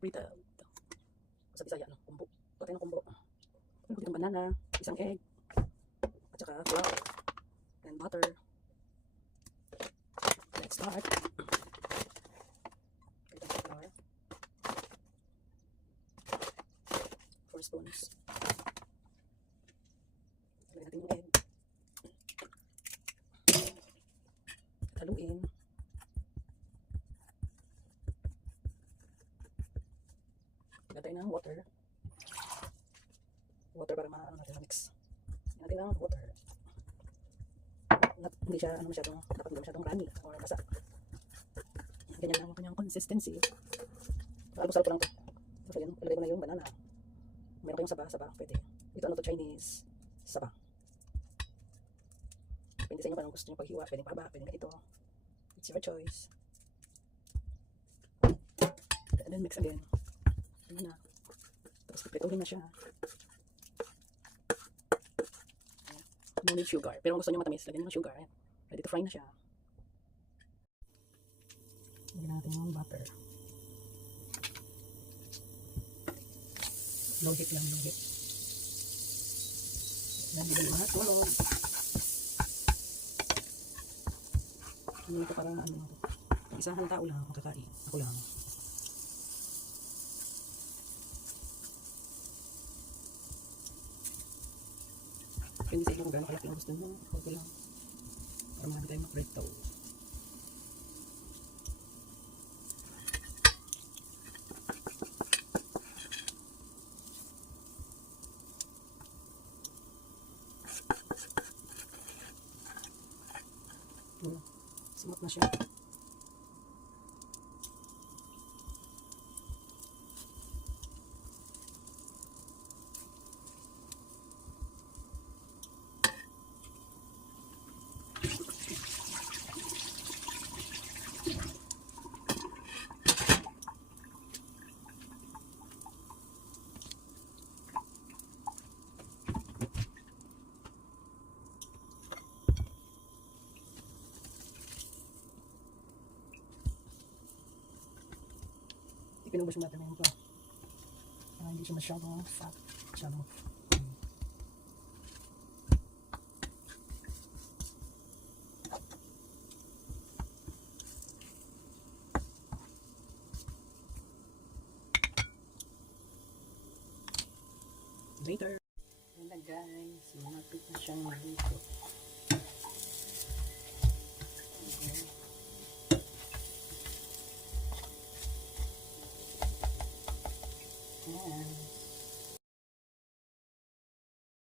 Rita. Sa Bisaya, no? Kumbo. Ito tayo ng kumbo. Kunin ko banana, isang egg, at saka flour, and butter. Let's start. Ito ang flour. 4 spoons. Lagyan natin yung egg. Haluin. Lagyan tayo ng water. Water para maano natin mix. Lagyan natin ng water. Hindi siya masyadong, dapat hindi masyadong runny or basa. Ganyan lang ang kanyang consistency. Almusal ko lang to. So yun, ilagay ko na yung banana. Meron kayong saba, pwede. Ito ano to, Chinese saba. Pwede sa inyo kung gusto nyo paghiwa, pwede pahaba, pwede ganito. It's your choice. And then mix again. Ano na. Tapos piprituhin na siya. No need sugar. Pero kung gusto nyo matamis, lagyan nyo ng sugar. Ready to fry na siya. Lagyan natin yung butter. Low heat lang, low heat. Lagyan yung mga tulong. Ano ito para ano. Isang tao lang makakain. Ako lang. Pwede sa inyo kung gano'n kalaki ang gusto nyo. Huwag ko lang. Para marami tayong maprito. Smooth na siya. Pinubos natin ngayon ito. Hindi siya masyadong fat. Masyadong later. Ayan na guys. Malapit na siyang maluto. Okay. Ayan.